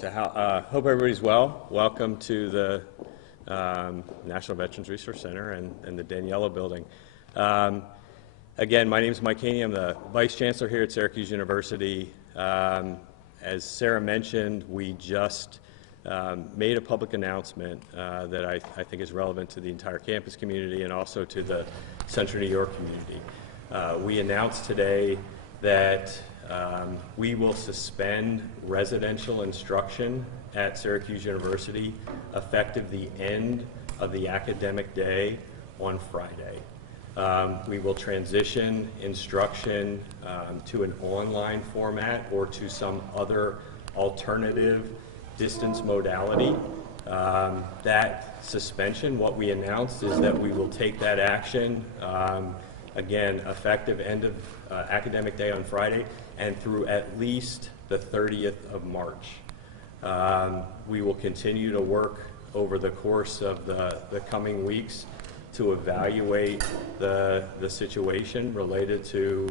Hope everybody's well. Welcome to the National Veterans Resource Center and the Daniela Building. Again, my name is Mike Haney. I'm the Vice Chancellor here at Syracuse University. As Sarah mentioned, we just made a public announcement that I think is relevant to the entire campus community and also to the Central New York community. We announced today that we will suspend residential instruction at Syracuse University effective the end of the academic day on Friday. We will transition instruction to an online format or to some other alternative distance modality. That suspension, what we announced is that we will take that action again, effective end of academic day on Friday and through at least the 30th of March. We will continue to work over the course of the coming weeks to evaluate the situation related to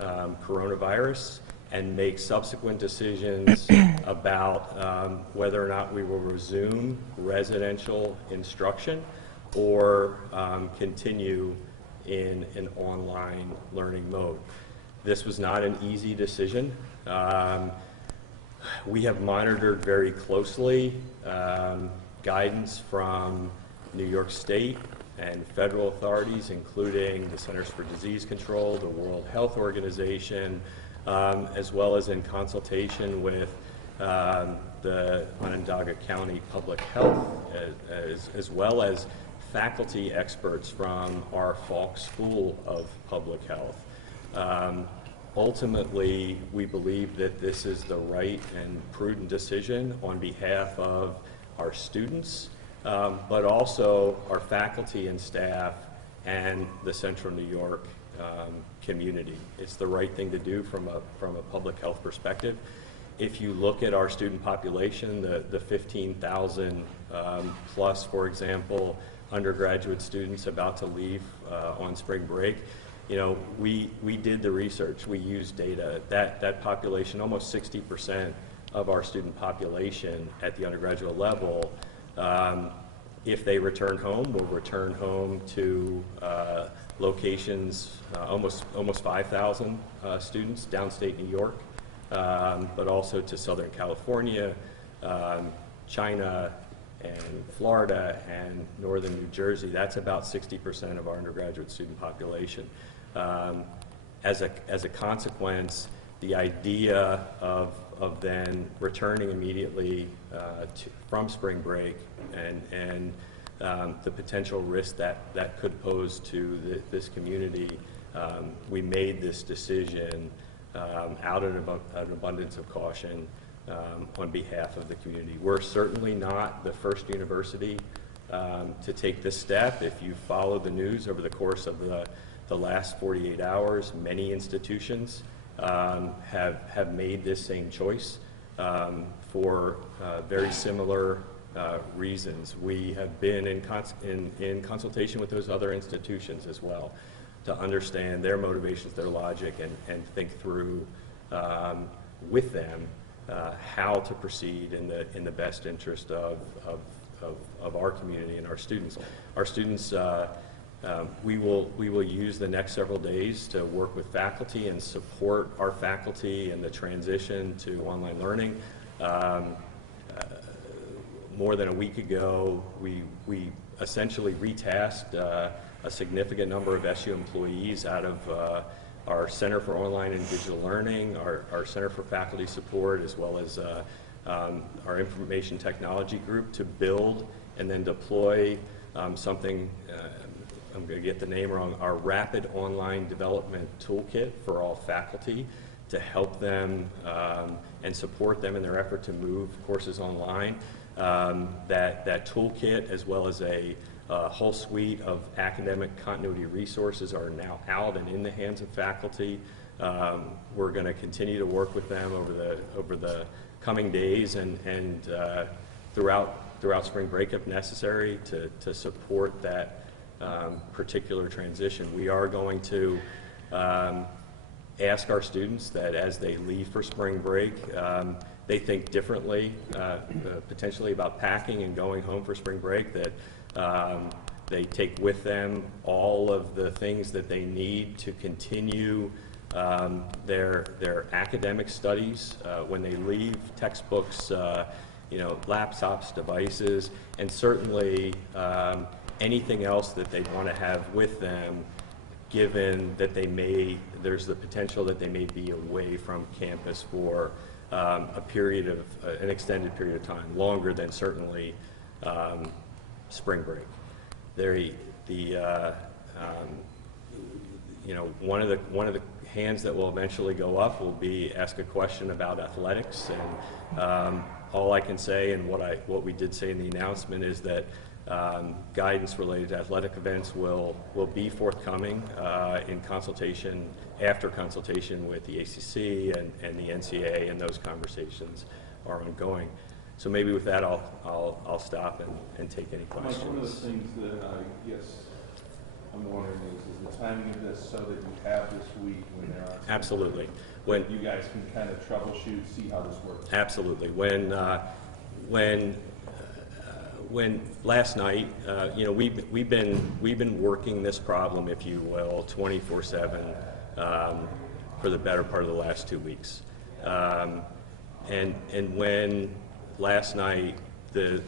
coronavirus and make subsequent decisions about whether or not we will resume residential instruction or continue in an online learning mode. This was not an easy decision. We have monitored very closely guidance from New York State and federal authorities, including the Centers for Disease Control, the World Health Organization, as well as in consultation with the Onondaga County Public Health, as well as faculty experts from our Falk School of Public Health. Ultimately, we believe that this is the right and prudent decision on behalf of our students, but also our faculty and staff and the Central New York community. It's the right thing to do from a public health perspective. If you look at our student population, the 15,000 plus, for example, undergraduate students about to leave on spring break, you know, we did the research, we used data. That population, almost 60% of our student population at the undergraduate level, if they return home, will return home to locations, almost 5,000 students downstate New York, but also to Southern California, China, and Florida, and northern New Jersey. That's about 60% of our undergraduate student population. As a consequence, the idea of then returning immediately from spring break and the potential risk that could pose to this community, we made this decision out of an abundance of caution on behalf of the community. We're certainly not the first university to take this step. If you follow the news over the course of the last 48 hours, many institutions have made this same choice for very similar reasons. We have been in consultation with those other institutions as well to understand their motivations, their logic, and think through with them how to proceed in the best interest of our community and our students. Our students, we will use the next several days to work with faculty and support our faculty in the transition to online learning. More than a week ago, we essentially retasked a significant number of SU employees out of our Center for Online and Digital Learning, our Center for Faculty Support, as well as our Information Technology Group to build and then deploy something, I'm going to get the name wrong, our Rapid Online Development Toolkit for all faculty to help them and support them in their effort to move courses online. That toolkit, as well as a whole suite of academic continuity resources, are now out and in the hands of faculty. We're going to continue to work with them over the coming days and throughout spring break if necessary to support that particular transition. We are going to ask our students that as they leave for spring break, they think differently, potentially about packing and going home for spring break, that they take with them all of the things that they need to continue their academic studies when they leave, textbooks, laptops, devices, and certainly anything else that they want to have with them, given that there's the potential that they may be away from campus for an extended period of time, longer than certainly spring break. One of the hands that will eventually go up will be ask a question about athletics, and all I can say, and what we did say in the announcement, is that guidance related to athletic events will be forthcoming after consultation with the ACC and the NCAA, and those conversations are ongoing. So maybe with that, I'll stop and take any questions. One of the things that I guess I'm wondering is the timing of this, so that you have this week when there are absolutely when you guys can kind of troubleshoot, see how this works. Absolutely. When last night, we've been working this problem, if you will, 24/7 for the better part of the last 2 weeks, and when last night the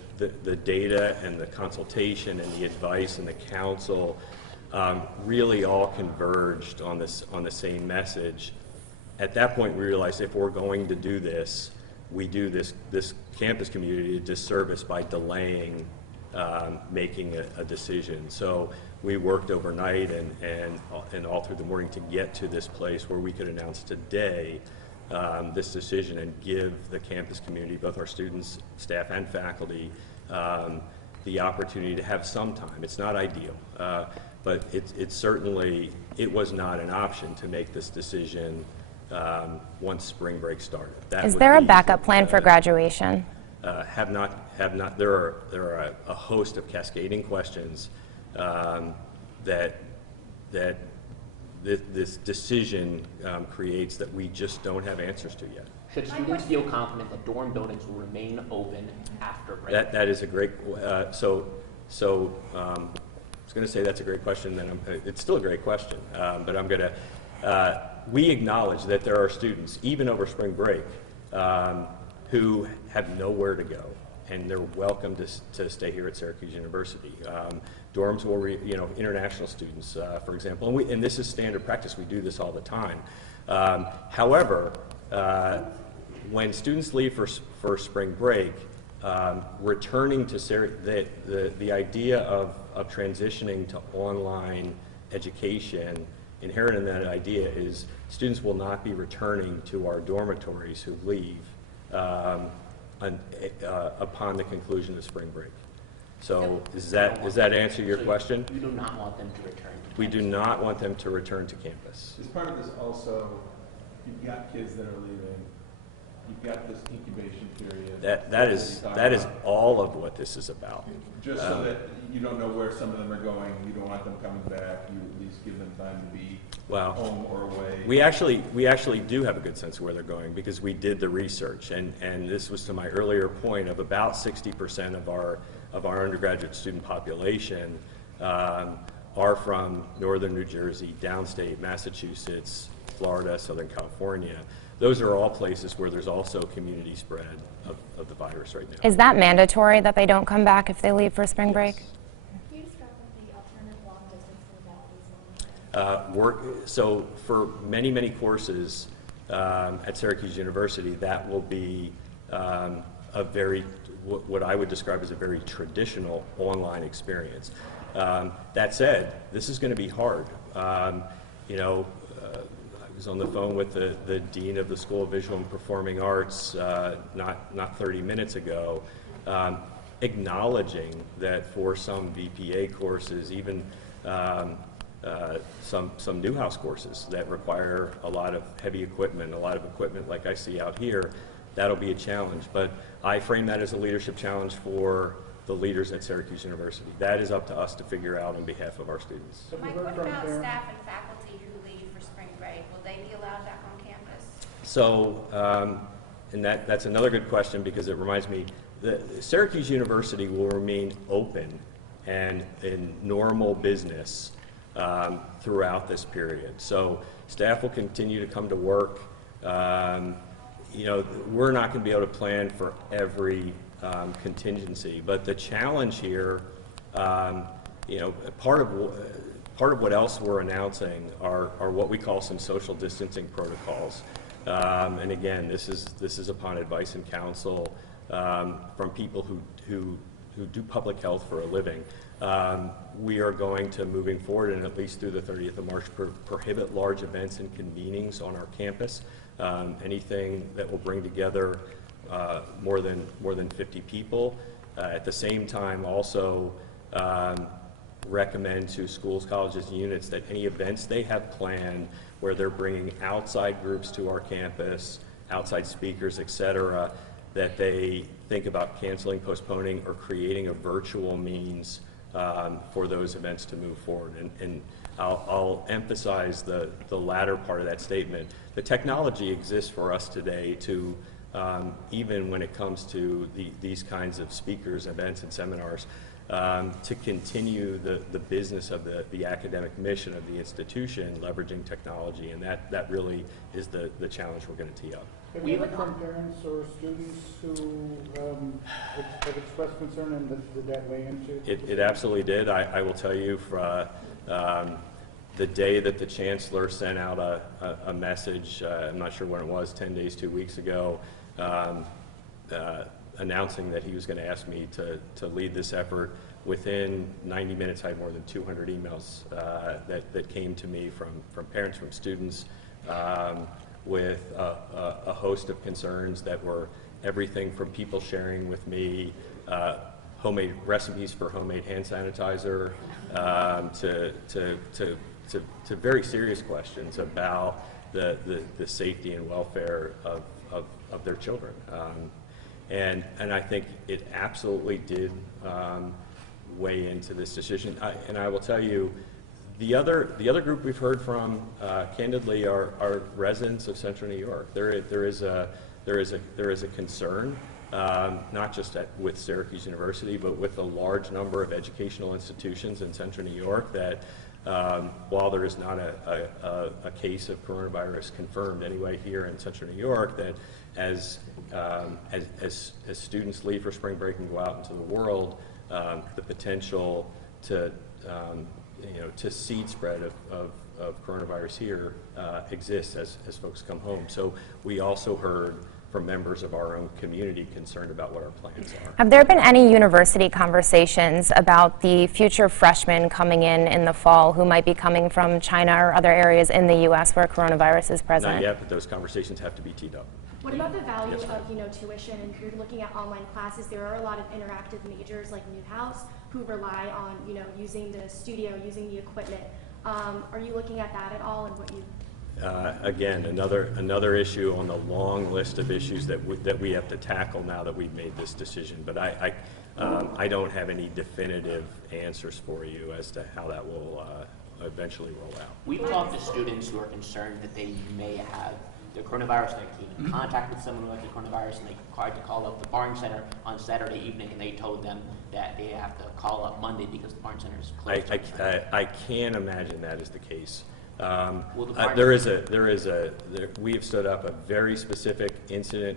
data and the consultation and the advice and the counsel really all converged on the same message. At that point, we realized if we're going to do this, we do this campus community a disservice by delaying making a decision. So we worked overnight and all through the morning to get to this place where we could announce today this decision and give the campus community, both our students, staff, and faculty, the opportunity to have some time. It's not ideal, but it was not an option to make this decision once spring break started. Is there a backup plan for graduation? Have not. There are a host of cascading questions that this decision creates that we just don't have answers to yet. Should students feel confident that dorm buildings will remain open after break? That is a great. I was going to say that's a great question. Then it's still a great question, but I'm going to. We acknowledge that there are students, even over spring break, who have nowhere to go, and they're welcome to stay here at Syracuse University. Dorms will, international students, for example, and this is standard practice. We do this all the time. However, when students leave for spring break, returning to the idea of transitioning to online education, inherent in that idea is students will not be returning to our dormitories who leave upon the conclusion of spring break. So does that answer your question? You do not want them to return to campus. We do not want them to return to campus. As part of this also, you've got kids that are leaving, you've got this incubation period. That is all of what this is about. Just so that you don't know where some of them are going, you don't want them coming back, you at least give them time to be home or away. We actually do have a good sense of where they're going because we did the research, and this was to my earlier point of about 60% of our undergraduate student population are from northern New Jersey, downstate Massachusetts, Florida, Southern California. Those are all places where there's also community spread of the virus right now. Is that mandatory that they don't come back if they leave for spring break? Can you describe what the alternative long distance modalities are? So for many courses at Syracuse University, that will be what I would describe as a very traditional online experience. That said, this is going to be hard. I was on the phone with the dean of the School of Visual and Performing Arts not 30 minutes ago, acknowledging that for some VPA courses, even some Newhouse courses that require a lot of heavy equipment, a lot of equipment like I see out here, that'll be a challenge. But I frame that as a leadership challenge for the leaders at Syracuse University. That is up to us to figure out on behalf of our students. Mike, what about staff and faculty who leave for spring break? Will they be allowed back on campus? So and that's another good question, because it reminds me that Syracuse University will remain open and in normal business throughout this period. So staff will continue to come to work. You know, we're not going to be able to plan for every contingency, but the challenge here, you know, part of what else we're announcing are what we call some social distancing protocols. And again, this is upon advice and counsel from people who do public health for a living. We are going to, moving forward, and at least through the 30th of March, prohibit large events and convenings on our campus. Anything that will bring together more than 50 people. At the same time, also recommend to schools, colleges, and units that any events they have planned where they're bringing outside groups to our campus, outside speakers, et cetera, that they think about canceling, postponing, or creating a virtual means for those events to move forward. And I'll emphasize the latter part of that statement. The technology exists for us today to, even when it comes to these kinds of speakers, events, and seminars, to continue the business of the academic mission of the institution, leveraging technology, and that really is the challenge we're going to tee up. Have you heard from parents or students who have expressed concern, and did that weigh into? It absolutely did. I will tell you, for the day that the chancellor sent out a message, I'm not sure when it was, 10 days, 2 weeks ago, announcing that he was going to ask me to lead this effort. Within 90 minutes, I had more than 200 emails that came to me from parents, from students, with a host of concerns that were everything from people sharing with me homemade recipes for homemade hand sanitizer to very serious questions about the safety and welfare of their children. And I think it absolutely did weigh into this decision. And I will tell you, the other group we've heard from, candidly, are residents of Central New York. There is a concern, not just with Syracuse University, but with a large number of educational institutions in Central New York, that while there is not a case of coronavirus confirmed anyway here in Central New York, that as students leave for spring break and go out into the world, the potential to seed spread of coronavirus here exists as folks come home. So we also heard from members of our own community concerned about what our plans are. Have there been any university conversations about the future freshmen coming in the fall who might be coming from China or other areas in the U.S. where coronavirus is present? Not yet, but those conversations have to be teed up. What about the value of, tuition? And you're looking at online classes. There are a lot of interactive majors like Newhouse who rely on, using the studio, using the equipment. Are you looking at that at all, and what you? Again, another issue on the long list of issues that we have to tackle now that we've made this decision. But I don't have any definitive answers for you as to how that will eventually roll out. We've talked to students who are concerned that they may have the coronavirus, they came in contact with someone who had the coronavirus, and they tried to call up the Barnes Center on Saturday evening, and they told them that they have to call up Monday because the Barnes Center is closed. I can't imagine that is the case. We have stood up a very specific incident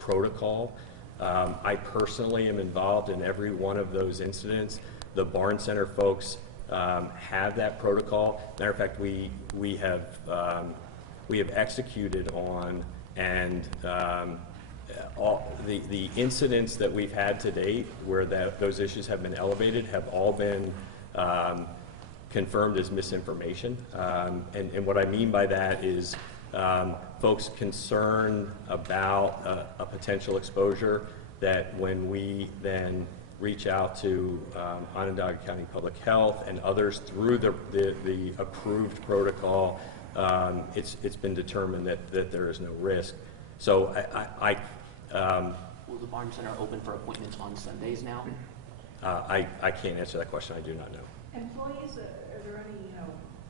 protocol. I personally am involved in every one of those incidents. The Barnes Center folks have that protocol. Matter of fact, we have executed on, and all the incidents that we've had to date where those issues have been elevated have all been confirmed as misinformation. And what I mean by that is folks concerned about a potential exposure, that when we then reach out to Onondaga County Public Health and others through the approved protocol, it's been determined that there is no risk. So will the Barnes Center open for appointments on Sundays now? I can't answer that question. I do not know. Employees, are there any,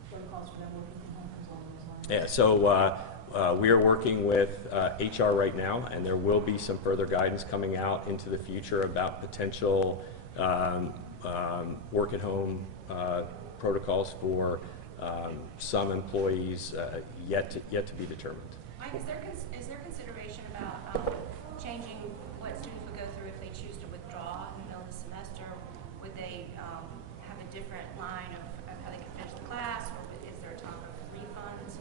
protocols for them working from home as well? Yeah, so We are working with HR right now, and there will be some further guidance coming out into the future about potential work-at-home protocols for some employees yet to be determined. Mike, is there consideration about changing what students would go through if they choose to withdraw in the middle of the semester? Would they have a different line of how they can finish the class, or is there a time of refunds?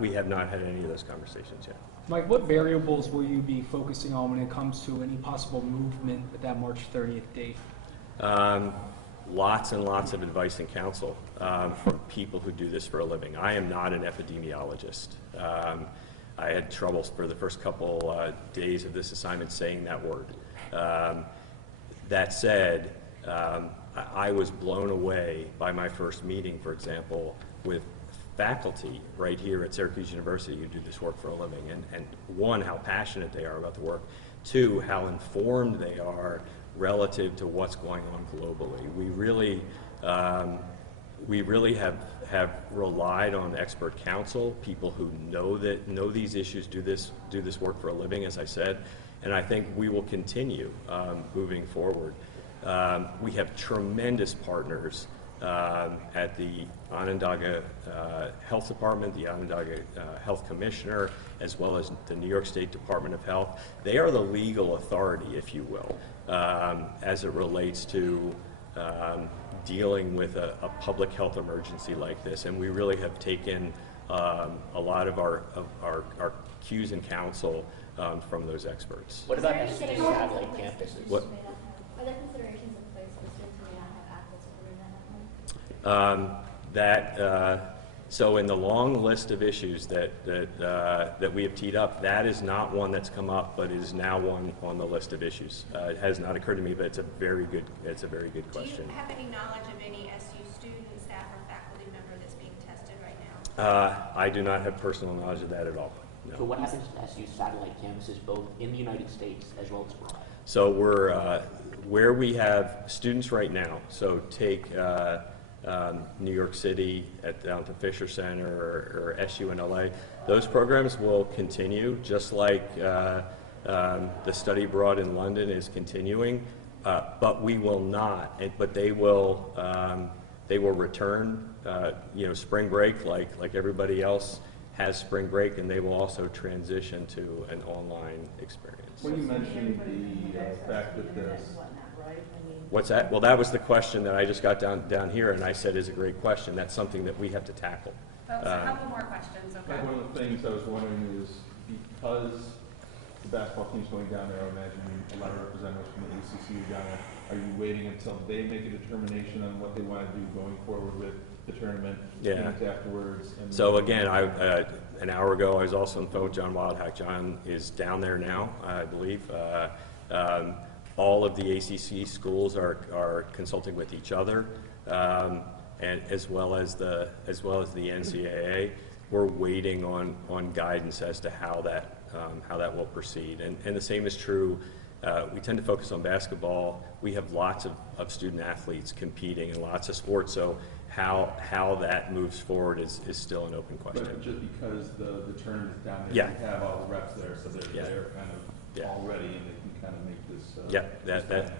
We have not had any of those conversations yet. Mike, what variables will you be focusing on when it comes to any possible movement at that March 30th date? Lots and lots of advice and counsel from people who do this for a living. I am not an epidemiologist. I had troubles for the first couple days of this assignment saying that word. That said, I was blown away by my first meeting, for example, with faculty right here at Syracuse University who do this work for a living. And one, how passionate they are about the work. Two, how informed they are relative to what's going on globally. We really have relied on expert counsel, people who know these issues, do this work for a living, as I said, and I think we will continue moving forward. We have tremendous partners at the Onondaga Health Department, the Onondaga Health Commissioner, as well as the New York State Department of Health. They are the legal authority, if you will, as it relates to dealing with a public health emergency like this. And we really have taken a lot of our cues and counsel from those experts. What about SU satellite campuses? What? Are there considerations in place for students who may not have access to internet at home? So in the long list of issues that we have teed up, that is not one that's come up, but it is now one on the list of issues. It has not occurred to me, but it's a very good question. Do you have any knowledge of any SU student, staff, or faculty member that's being tested right now? I do not have personal knowledge of that at all. No. So what happens to SU satellite campuses both in the United States as well as abroad? So we're where we have students right now. So take New York City down to Fisher Center or SU in LA. Those programs will continue, just like the study abroad in London is continuing. But we will not. But they will return. Spring break, like everybody else has spring break, and they will also transition to an online experience. When you mentioned the fact that there's... What's that? Well, that was the question that I just got down here, and I said is a great question. That's something that we have to tackle. Oh, so a couple more questions, okay. One of the things I was wondering is, because the basketball team's going down there, I imagine a lot of representatives from the ACC are down there. Are you waiting until they make a determination on what they want to do going forward with the tournament? Yeah. Afterwards. And So again, an hour ago, I was also on the phone with John Wildhack. John is down there now, I believe. All of the ACC schools are consulting with each other, and as well as the NCAA. We're waiting on guidance as to how that will proceed. And the same is true. We tend to focus on basketball. We have lots of student athletes competing in lots of sports. So how that moves forward is still an open question. But just because the tournament is down there, Yeah. you have all the reps there, so they're Yeah. kind of Yeah. all ready, and they can kind of make this.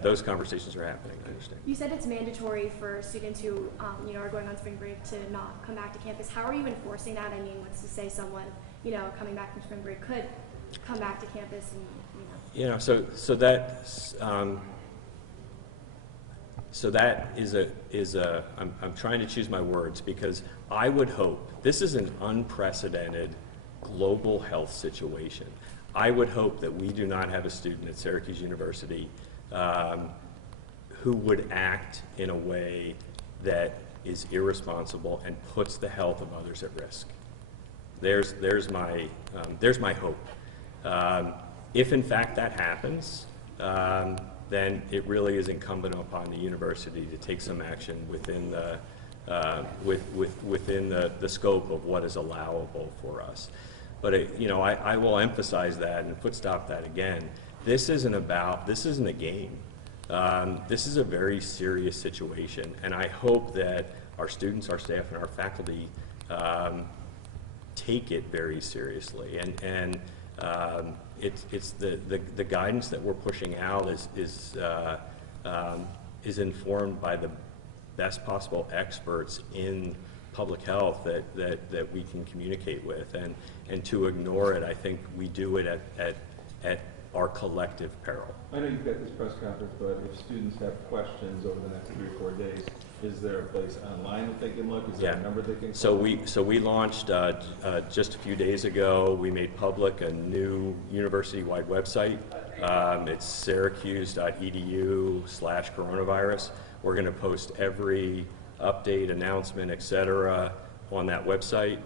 Those conversations are happening. I understand. You said it's mandatory for students who, are going on spring break to not come back to campus. How are you enforcing that? I mean, what's to say someone, coming back from spring break could come back to campus and, So that is a I'm trying to choose my words, because I would hope, this is an unprecedented global health situation. I would hope that we do not have a student at Syracuse University who would act in a way that is irresponsible and puts the health of others at risk. There's my hope. If in fact that happens, then it really is incumbent upon the university to take some action within the scope of what is allowable for us. But I will emphasize that and footstop that again. This isn't a game. This is a very serious situation, and I hope that our students, our staff, and our faculty take it very seriously. And it's the guidance that we're pushing out is informed by the best possible experts in public health that we can communicate with. And to ignore it, I think we do it at our collective peril. I know you've got this press conference, but if students have questions over the next 3 or 4 days, is there a place online that they can look? Is there a number they can call? So we launched just a few days ago. We made public a new university-wide website. It's syracuse.edu/coronavirus. We're going to post every update, announcement, et cetera, on that website.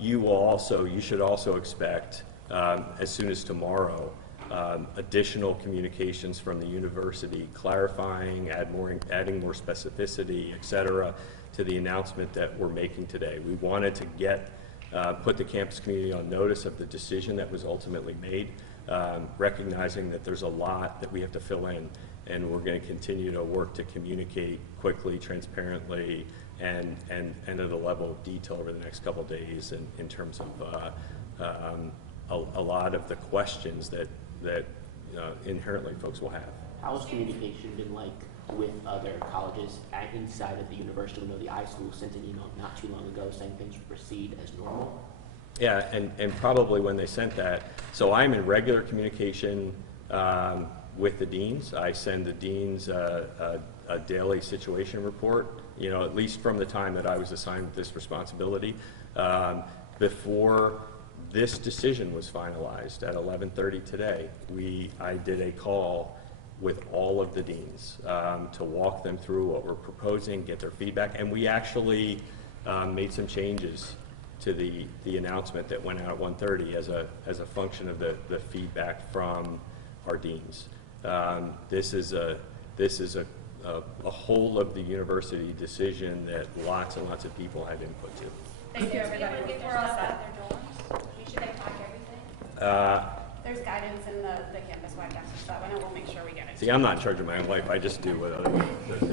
You should also expect, as soon as tomorrow, additional communications from the university clarifying, adding more specificity, et cetera, to the announcement that we're making today. We wanted to put the campus community on notice of the decision that was ultimately made, recognizing that there's a lot that we have to fill in, and we're going to continue to work to communicate quickly, transparently, and at a level of detail over the next couple of days in terms of a lot of the questions that inherently folks will have. How has communication been like with other colleges inside of the university? I know the iSchool sent an email not too long ago saying things would proceed as normal. Yeah, and probably when they sent that, so I'm in regular communication with the deans. I send the deans a daily situation report, at least from the time that I was assigned this responsibility. Before this decision was finalized at 11:30 today, I did a call with all of the deans to walk them through what we're proposing, get their feedback, and we actually made some changes to the announcement that went out at 1:30 as a function of the feedback from our deans. This is a whole of the university decision that lots and lots of people had input to. Thank you, everybody. Get their stuff out of their dorms. Should they pack everything? There's guidance in the campus wide message, so I know we'll make sure we get it. See, I'm not in charge of my own life. I just do what other people do.